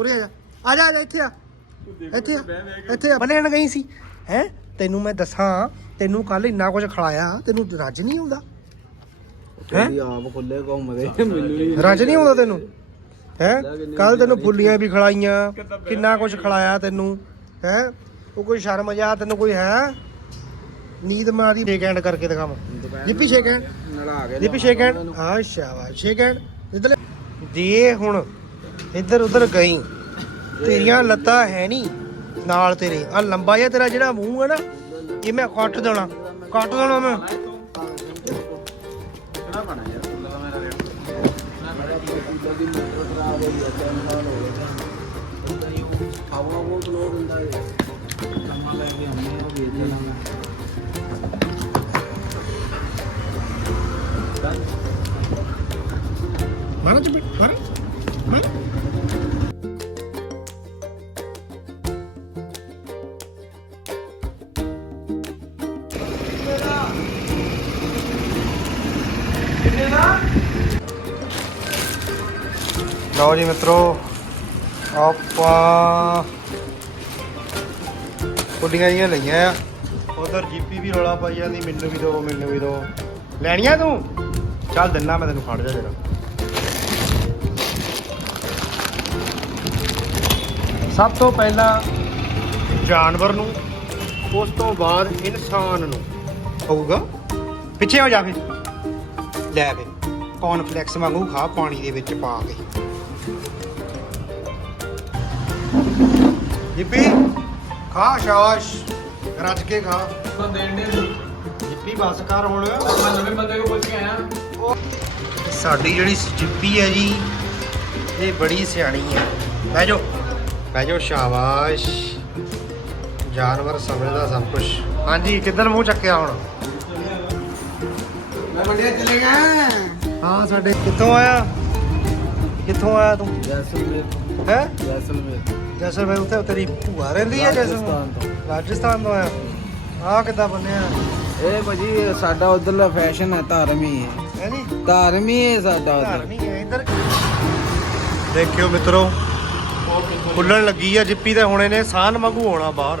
ਉਰੇ ਆ ਜਾ। ਆ ਜਾ ਆ ਜਾ ਇੱਥੇ ਆ। ਇੱਥੇ ਆ। ਇੱਥੇ ਆ। ਬਣਨ ਗਈ ਸੀ। ਹੈ? ਤੈਨੂੰ ਮੈਂ ਦੱਸਾਂ ਤੈਨੂੰ ਕੱਲ ਇੰਨਾ ਕੁਝ ਖਿਲਾਇਆ ਤੈਨੂੰ ਰੱਜ ਨਹੀਂ ਆਉਂਦਾ। ਹੈ? ਆਪ ਖੁੱਲੇ ਘੁੰਮਦੇ ਮੈਨੂੰ ਰੱਜ ਨਹੀਂ ਆਉਂਦਾ ਤੈਨੂੰ। ਹੈ? ਕੱਲ ਤੈਨੂੰ ਫੁੱਲੀਆਂ ਵੀ ਖਿਲਾਈਆਂ ਕਿੰਨਾ ਕੁਝ ਖਿਲਾਇਆ ਤੈਨੂੰ। ਹੈ? ਉਹ ਕੋਈ ਸ਼ਰਮ ਜਾ ਤੈਨੂੰ ਕੋਈ ਹੈ? ਨੀਂਦ ਮਾਰੀ ਸ਼ੇਕ ਹੈਂਡ ਕਰਕੇ ਦਿਖਾਵਾਂ। ਜਿੱਪੀ ਸ਼ੇਕ ਹੈਂਡ ਨਲਾ ਕੇ ਜਿੱਪੀ ਸ਼ੇਕ ਹੈਂਡ ਹਾਂ ਸ਼ਾਬਾਸ਼ ਸ਼ੇਕ ਹੈਂਡ ਇਧਰ ਦੇ ਹੁਣ। ਇੱਧਰ ਉੱਧਰ ਗਈ। ਤੇਰੀਆਂ ਲੱਤਾਂ ਹੈ ਨਹੀਂ ਨਾਲ ਤੇਰੇ। ਆ ਲੰਬਾ ਜਿਹਾ ਤੇਰਾ ਜਿਹੜਾ ਮੂੰਹ ਹੈ ਨਾ, ਇਹ ਮੈਂ ਕੱਟ ਦੇਣਾ। ਕੱਟ ਦੇਣਾ ਮੈਂ। ਕਿਹੜਾ ਬਣਾ ਯਾਰ ਫੁੱਲਾ ਲਓ ਜੀ ਮਿੱਤਰੋ ਆਪਾਂ ਕੁੱਡੀਆਂ ਜੀਆਂ ਲਈਆਂ ਆ। ਉਧਰ ਜੀਪੀ ਵੀ ਰੌਲਾ ਪਾਈ ਜਾਂਦੀ ਮੈਨੂੰ ਵੀ ਦੋ ਮੈਨੂੰ ਵੀ ਦੋ। ਲੈਣੀਆਂ ਤੂੰ? ਚੱਲ ਦਿੰਨਾ ਮੈਂ ਤੈਨੂੰ ਫੜ ਜਾ ਜਰਾ। ਸਭ ਤੋਂ ਪਹਿਲਾਂ ਜਾਨਵਰ ਨੂੰ ਉਸ ਤੋਂ ਬਾਅਦ ਇਨਸਾਨ ਨੂੰ। ਹੋਊਗਾ। ਪਿੱਛੇ ਹੋ ਜਾ ਫਿਰ। ਲੈ ਫਿਰ ਕੌਨਫਲੈਕਸ ਵਾਂਗੂ ਖਾ ਪਾਣੀ ਦੇ ਵਿੱਚ ਪਾ ਕੇ। ਜਿੱਪੀ ਖਾ ਸ਼ਾਬਾਸ਼ ਰੱਜ ਕੇ ਖਾ। ਬੰਦੇ ਇੰਨੇ ਜਿੱਪੀ ਬਸ ਕਰ ਹੁਣ। ਮੈਂ ਨਵੇਂ ਬੰਦੇ ਕੋ ਪੁੱਛ ਕੇ ਆਇਆ। ਸਾਡੀ ਜਿਹੜੀ ਜਿੱਪੀ ਹੈ ਜੀ ਇਹ ਬੜੀ ਸਿਆਣੀ ਹੈ। ਬਹਿ ਜਾਓ। ਬਹਿ ਜਾਓ ਸ਼ਾਬਾਸ਼। ਜਾਨਵਰ ਸਮਝਦਾ ਸਭ ਕੁਝ ਹਾਂਜੀ ਕਿੱਧਰ ਮੂੰਹ ਚੱਕਿਆ ਹੁਣ? ਮੈਂ ਮੰਡਿਆ ਚਲੇਗਾ ਹਾਂ ਸਾਡੇ ਕਿੱਥੋਂ ਆਇਆ? ਕਿੱਥੋਂ ਆਇਆ ਤੂੰ? ਜੈਸਲਮੇਰ ਹੈ? ਜੈਸਲਮੇਰ ਜੈਸਲਮੇਰ ਉੱਥੇ ਤੇਰੀ ਭੂਆ ਰਹਿੰਦੀ ਹੈ ਜੈਸਲਮੇਰ? ਰਾਜਸਥਾਨ ਤੋਂ। ਰਾਜਸਥਾਨ ਤੋਂ ਆਇਆ। ਆਹ ਕਿੱਦਾਂ ਬੰਨਿਆ? ਇਹ ਭਾਜੀ ਸਾਡਾ ਉਧਰਲਾ ਫੈਸ਼ਨ ਹੈ ਧਾਰਮੀ ਹੈ। ਹੈ ਨਹੀਂ ਧਾਰਮੀ ਹੈ ਸਾਡਾ ਘਰ ਉਧਰ। ਨਹੀਂ ਹੈ ਇੱਧਰ। ਦੇਖਿਓ ਮਿੱਤਰੋ ਖੁੱਲਣ ਲੱਗੀ ਆ ਜਿੱਪੀ ਤੇ ਹੁਣੇ ਨੇ ਸਾਨ ਵਾਂਗੂ ਆਉਣਾ ਬਾਹਰ।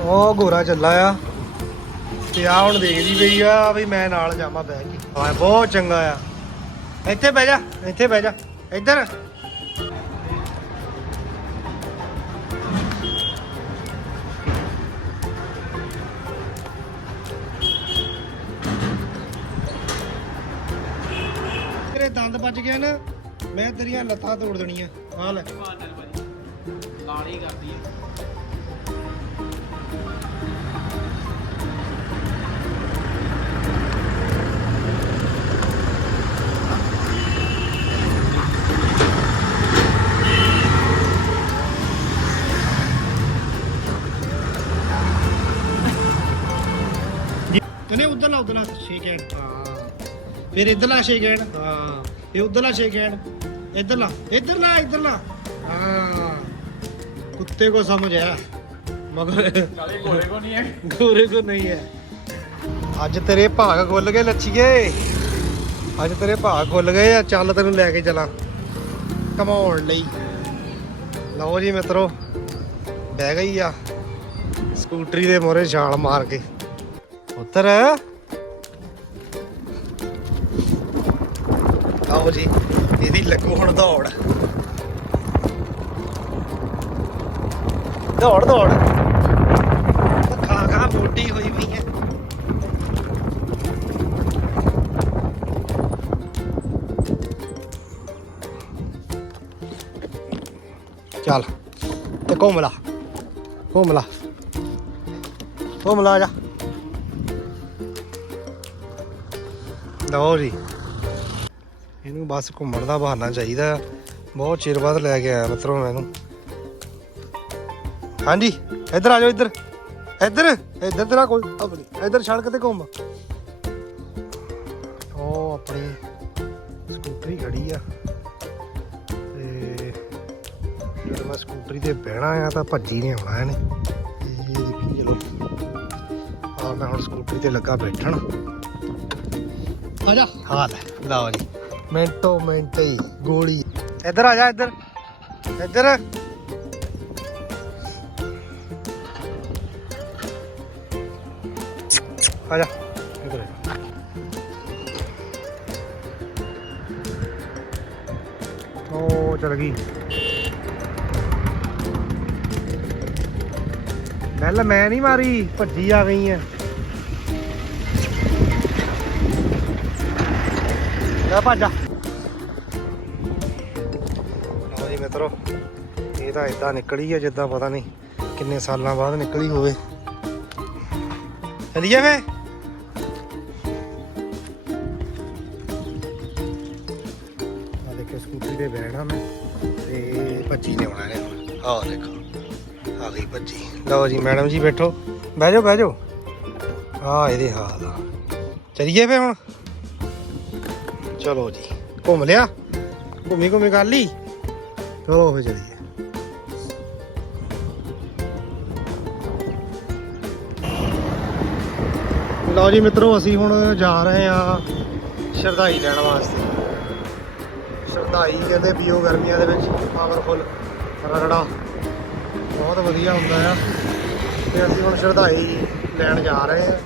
ਉਹ ਗੋਰਾ ਚੱਲਾ ਆ। ਤੇ ਆ ਹੁਣ ਦੇਖਦੀ ਪਈ ਆ ਵੀ ਮੈਂ ਨਾਲ ਜਾਵਾਂ ਬਹਿ ਕੇ। ਆ ਬਹੁਤ ਚੰਗਾ ਆ। ਇੱਥੇ ਬਹਿ ਜਾ, ਇੱਥੇ ਬਹਿ ਜਾ। ਇੱਧਰ। ਤੇਰੇ ਦੰਦ ਵੱਜ ਗਏ ਨਾ, ਮੈਂ ਤੇਰੀਆਂ ਲੱਤਾਂ ਤੋੜ ਦੇਣੀਆਂ। ਆ ਲੈ। ਕਾਲੀ ਕਰਦੀ ਹੈ। ਤਨੇ ਉਧਰ ਲਾ ਉਧਰ ਲਾ ਸ਼ੇਕ ਹੈਂਡ ਹਾਂ ਫਿਰ ਇੱਧਰ ਲਾ ਸ਼ੇਕ ਹੈਂਡ ਹਾਂ ਇਹ ਉਧਰ ਲਾ ਸ਼ੇਕ ਹੈਂਡ ਇੱਧਰ ਲਾ ਇੱਧਰ ਲਾ ਇੱਧਰ ਲਾ ਹਾਂ ਕੁੱਤੇ ਕੋ ਸਮਝ ਆਇਆ ਮਗਰ ਘੋੜੇ ਕੋ ਨਹੀਂ ਹੈ। ਗੋਰੇ ਕੋ ਨਹੀਂ ਹੈ। ਅੱਜ ਤੇਰੇ ਭਾਗ ਖੁੱਲ ਗਏ ਲੱਛੀਏ। ਅੱਜ ਤੇਰੇ ਭਾਗ ਖੁੱਲ ਗਏ ਆ ਚੱਲ ਤੈਨੂੰ ਲੈ ਕੇ ਚਲਾਂ। ਕਮਾਉਣ ਲਈ। ਲਓ ਜੀ ਮਿੱਤਰੋ ਬਹਿ ਗਈ ਆ। ਸਕੂਟਰੀ ਦੇ ਮੋਰੇ ਛਾਲ ਮਾਰ ਕੇ। ਉੱਤਰ ਆਓ ਜੀ, ਇਹਦੀ ਲੱਗੂ ਹੁਣ ਦੌੜ। ਦੌੜ ਦੌੜ। ਖਾ ਖਾ ਮੋਟੀ ਹੋਈ ਵੀ ਹੈ। ਚੱਲ, ਤੇ ਘੁੰਮ ਲਾ। ਘੁੰਮ ਲਾ। ਘੁੰਮ ਲਾ ਜਾ। ਲਓ ਜੀ। ਇਹਨੂੰ ਬਸ ਘੁੰਮਣ ਦਾ ਬਹਾਨਾ ਚਾਹੀਦਾ। ਬਹੁਤ ਚਿਰ ਬਾਅਦ ਲੈ ਕੇ ਆਇਆ ਮਿੱਤਰੋ ਮੈਨੂੰ ਹਾਂਜੀ ਇੱਧਰ ਆ ਜਾਓ ਇੱਧਰ। ਇੱਧਰ ਇੱਧਰ ਤੇਰਾ ਕੋਈ ਆਪਣੀ ਇੱਧਰ ਸੜਕ ਤੇ ਘੁੰਮ। ਉਹ ਆਪਣੀ ਸਕੂਟਰੀ ਖੜੀ ਆ। ਤੇ ਜਦੋਂ ਮੈਂ ਸਕੂਟਰੀ ਤੇ ਬਹਿਣਾ ਆ ਤਾਂ ਭੱਜੀ ਨੇ ਆਉਣਾ ਇਹਨੇ। ਇਹ ਦੇਖੀ ਚਲੋ। ਆ ਮੈਂ ਹੁਣ ਸਕੂਟਰੀ ਤੇ ਲੱਗਾ ਬੈਠਣ। ਆ ਜਾ। ਹਾਂ ਲੈ ਲਓ ਜੀ। ਮਿੰਟੋ ਮਿੰਟ ਹੀ ਗੋਲੀ ਇੱਧਰ ਆ ਜਾ ਇੱਧਰ ਇੱਧਰ ਆ ਜਾ ਇੱਧਰ ਆ ਜਾ। ਉਹ ਚਲ ਗਈ ਲੈ ਮੈਂ ਨਹੀਂ ਮਾਰੀ ਭੱਜੀ ਆ ਗਈ ਐ ਲੈ ਭੱਜ ਜਾ। ਲਓ ਜੀ ਮਿੱਤਰੋ, ਇਹ ਤਾਂ ਇਦਾਂ ਨਿਕਲੀ ਆ ਜਿੱਦਾਂ ਪਤਾ ਨਹੀਂ ਕਿੰਨੇ ਸਾਲਾਂ ਬਾਅਦ ਨਿਕਲੀ ਹੋਵੇ। ਚਲੀਏ ਫੇ। ਆ ਦੇਖੋ, ਸਕੂਟਰੀ ਤੇ ਬੈਠਾ ਮੈਂ ਤੇ ਭੱਜੀ ਨੇ ਆਉਣਾ ਨੇ ਆਹ ਦੇਖੋ, ਆ ਗਈ ਭੱਜੀ। ਲਓ ਜੀ, ਮੈਡਮ ਜੀ ਬੈਠੋ। ਬਹਿ ਜਾਓ ਬਹਿ ਜਾਓ। ਆ ਇਹਦੇ ਹਾਲ ਆ। ਚਲੀਏ ਫੇ ਹੁਣ। ਚਲੋ ਜੀ। ਘੁੰਮ ਲਿਆ? ਘੁੰਮੀ ਘੁੰਮੀ ਕਰ ਲਈ? ਚਲੋ ਫੇ ਚਲੀਏ। ਲਓ ਜੀ ਮਿੱਤਰੋ, ਅਸੀਂ ਹੁਣ ਜਾ ਰਹੇ ਆ ਸ਼ਰਧਾਈ ਲੈਣ ਵਾਸਤੇ। ਸ਼ਰਧਾਈ ਕਹਿੰਦੇ ਪੀਓ ਗਰਮੀਆਂ ਦੇ ਵਿੱਚ ਪਾਵਰਫੁਲ ਰਗੜਾ। ਬਹੁਤ ਵਧੀਆ ਹੁੰਦਾ ਆ। ਤੇ ਅਸੀਂ ਹੁਣ ਸ਼ਰਧਾਈ ਲੈਣ ਜਾ ਰਹੇ ਆ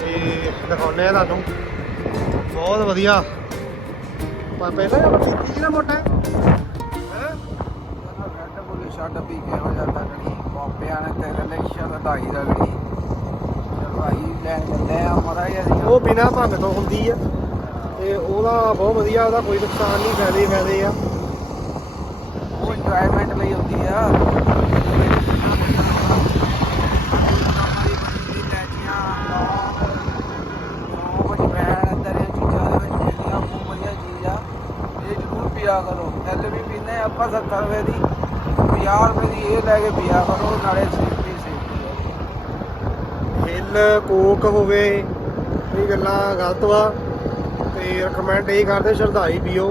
ਤੇ ਦਿਖਾਉਨੇ ਆ ਤੁਹਾਨੂੰ। ਬਹੁਤ ਵਧੀਆ। ਪਰ ਪਹਿਲਾਂ ਜਦੋਂ ਪੀਤੀ ਸੀ ਨਾ ਮੋਟਾ। ਹੈ? ਰੈੱਡ ਬੁੱਲ ਛੱਡ ਪੀ ਕੇ ਹੋ ਜਾਂਦਾ ਗਣੀ ਪਾਪਿਆਂ ਨੇ ਤੇਰੇ ਲਈ ਸ਼ਰਦਾਈ ਦਾ ਗਣੀ ਸ਼ਰਦਾਈ ਲੈ ਜਾਂਦੇ ਆ ਮਰਾ ਉਹ ਬਿਨਾ ਭੰਨ ਤੋਂ ਹੁੰਦੀ ਆ। ਤੇ ਉਹਦਾ ਬਹੁਤ ਵਧੀਆ ਉਹਦਾ ਕੋਈ ਨੁਕਸਾਨ ਨਹੀਂ ਫਾਇਦੇ ਹੀ ਫਾਇਦੇ ਆ। ਉਹ ਇੰਜੋਇਮੈਂਟ ਲਈ ਹੁੰਦੀ ਆ। ਪਿਆ ਕਰੋ ਐਲ ਵੀ ਪੀਨੇ ਆਪਾਂ 70 ਰੁਪਏ ਦੀ 50 ਰੁਪਏ ਦੀ ਇਹ ਲੈ ਕੇ ਪੀਆ ਕਰੋ ਨਾਲੇ ਸੇਫਟੀ ਸੇਫਟੀ ਹਿੱਲ ਕੋਕ ਹੋਵੇ ਇਹ ਗੱਲਾਂ ਗਲਤ ਵਾ ਤੇ ਰეკਮੈਂਡ ਇਹ ਕਰਦੇ ਸ਼ਰਧਾਈ ਪੀਓ।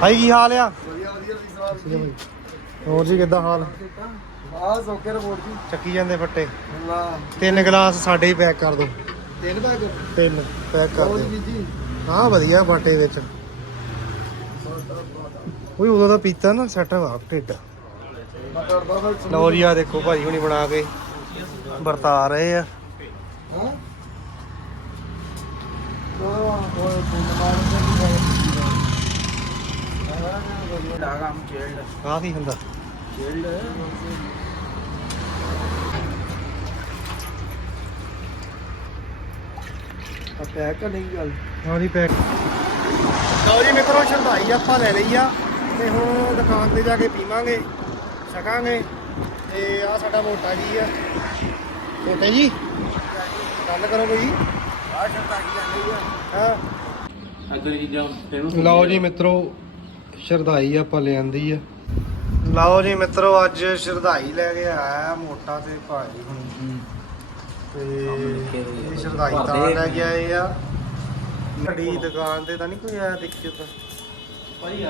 ਭਾਈ ਕੀ ਹਾਲ ਆ? ਵਧੀਆ ਵਧੀਆ ਜੀ ਹੋਰ ਜੀ ਕਿੱਦਾਂ ਹਾਲ? ਆ ਸੋਕੇ ਰਿਪੋਰਟ ਜੀ। ਚੱਕੀ ਜਾਂਦੇ ਫੱਟੇ। ਲਾ ਤਿੰਨ ਗਲਾਸ ਸਾਡੇ ਹੀ ਪੈਕ ਕਰ ਦਿਓ ਤਿੰਨ ਬੈਗ ਤਿੰਨ ਪੈਕ ਕਰ ਦਿਓ। ਜੀ ਹਾਂ ਵਧੀਆ ਬਾਟੇ ਵਿੱਚ। ਕੋਈ ਉਦੋਂ ਦਾ ਪੀਤਾ ਨਾ ਸੈਟ ਵਾ ਢਿੱਡ। ਲਓ ਜੀ ਆ ਦੇਖੋ ਭਾਈ ਹੁਣੀ ਬਣਾ ਕੇ ਵਰਤਾ ਰਹੇ ਆ। ਹਾਂ? ਉਹ ਉਹ ਫੋਨ ਮਾਰ ਡਾਗਾਮ ਚੇਲਡ ਆਹ ਕੀ ਹੁੰਦਾ? ਆ ਪੈਕ ਨਹੀਂ ਗੱਲ? ਹਾਂ ਜੀ ਪੈਕ ਲਓ ਜੀ ਮਿੱਤਰੋ ਸ਼ਰਧਾਈ ਆਪਾਂ ਲੈ ਲਈ ਆ ਤੇ ਹੁਣ ਦੁਕਾਨ ਤੇ ਜਾ ਕੇ ਪੀਵਾਂਗੇ ਛਕਾਂਗੇ ਤੇ ਆ ਸਾਡਾ ਮੋਟਾ ਜੀ ਆ। ਮੋਟੇ ਜੀ? ਗੱਲ ਕਰੋ ਕੋਈ। ਆ ਸ਼ਰਤਾਂ ਕੀ ਜਾਂਦੀ ਆ। ਹਾਂ। ਅਗਰ ਚੀਜ਼ਾਂ ਫੇਮਸ ਲਓ ਜੀ ਮਿੱਤਰੋ ਸ਼ਰਧਾਈ ਆਪਾਂ ਲਿਆਂਦੀ ਆ। ਲਓ ਜੀ ਮਿੱਤਰੋ ਅੱਜ ਸ਼ਰਧਾਈ ਲੈ ਕੇ ਆਇਆ ਮੋਟਾ ਤੇ ਭਾਜੀ ਹੁਣ। ਤੇ ਇਹ ਸ਼ਰਧਾਈ ਤਾਂ ਲੈ ਕੇ ਆਏ ਆ। ਵੱਡੀ ਦੁਕਾਨ ਤੇ ਤਾਂ ਨਹੀਂ ਕੋਈ ਆਇਆ ਦੇਖਿਓ ਤਾਂ।